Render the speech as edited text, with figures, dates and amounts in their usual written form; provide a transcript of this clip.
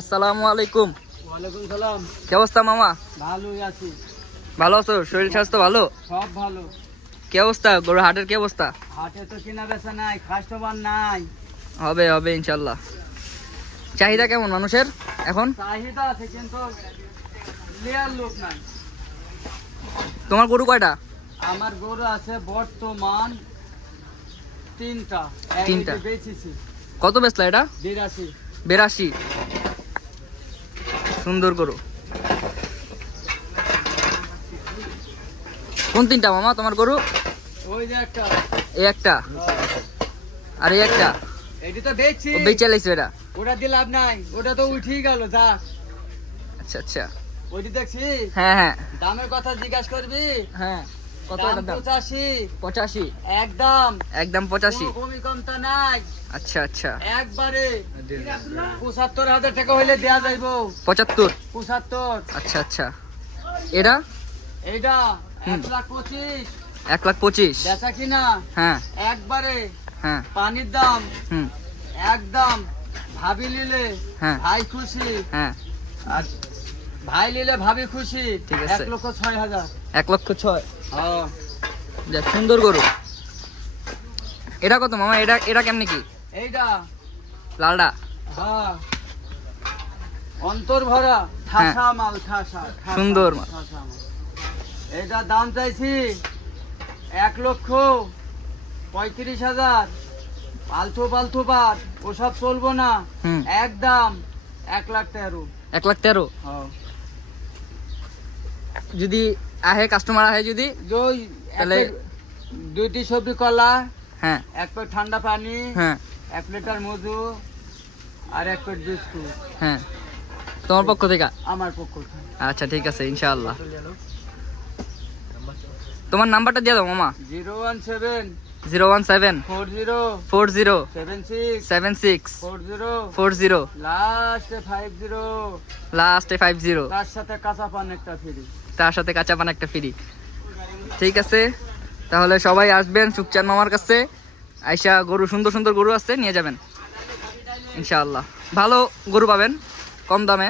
আসসালামু আলাইকুম। ওয়ালাইকুম সালাম। কি অবস্থা মামা? ভালোই আছি। ভালো আছো? শরীর স্বাস্থ্য ভালো? সব ভালো। কি অবস্থা? গরু হাটের কি অবস্থা? হাটে তো কেনা বেচা নাই, কাস্টমার নাই। হবে হবে ইনশাল্লাহ। চাহিদা কেমন মানুষের এখন? চাহিদা আছে কিন্তু লেয়ার লোক নাই। তোমার গরু কয়টা? আমার গরু আছে বর্তমান তিনটা। তিনটা? বেচেছি কত বেচলা এটা? 82। 82। সুন্দর গরু। কোন তিনটা মামা তোমার গরু? ওই যে একটা। এই একটা আর এই একটা? এটি তো বেচছি। ও বেচে লাইছো এটা? ওটা দিয়ে লাভ নাই, ওটা তো উঠেই গেল। যা আচ্ছা আচ্ছা। ওইটি দেখছি। হ্যাঁ হ্যাঁ দামের কথা জিজ্ঞাসা করবি? হ্যাঁ। কত দাম এটার দাম? 85। 85? একদম একদম 85? কোনো কমতা নাই। আচ্ছা আচ্ছা। একবারে ৭৫,০০০ টাকা হইলে দেয়া যাইব। 75? ৭৫। আচ্ছা আচ্ছা। এটা? এইটা হুম। 1,25,০০০। 1,25,000? বেচা কিনা হ্যাঁ একবারে হ্যাঁ। পানির দাম হুম। একদম। ভাবি নিলে হ্যাঁ ভাই খুশি, হ্যাঁ। আর ভাই নিলে ভাবি খুশি। ঠিক আছে। 1,06,০০০। 1,06,000? হ্যাঁ। যাক, সুন্দর গরু। এটা কত মামা? এটা এটা কেমনি কি? এইটা লালডা? হ্যাঁ অন্তর ভরা ঠাসা মাল, ঠাসা ঠাসা, সুন্দর মাল। ঠাসা মাল। এইটা দাম চাইছি 1,35,০০০। পালতু পালতু বাদ ওসব চলবো না। হুম। একদম 1,13,০০০। 1,13,000? হ্যাঁ। যদি আহে কাস্টমার আহে যদি? ওই তাহলে? দুইটি সবজি কলা, হ্যাঁ এক প্লেট ঠান্ডা পানি, হ্যাঁ 1 লিটার মধু, আর 1 প্লেট বিস্কুট হ্যাঁ। তোমার পক্ষ থেকে? আমার পক্ষ থেকে। আচ্ছা ঠিক আছে ইনশাআল্লাহ। তোমার নাম্বারটা দিয়ে দাও মামা। 017 017 40 40 76 76 40 40 লাস্টে 50। লাস্টে 50। তার সাথে কাঁচা পান একটা ফ্রি। তার সাথে কাঁচা পান একটা ফ্রি। ঠিক আছে, তাহলে সবাই আসবেন সুখচাঁদ মামার কাছে। আইসা গরু, সুন্দর সুন্দর গরু আছে, নিয়ে যাবেন ইনশাআল্লাহ। ভালো গরু পাবেন কম দামে।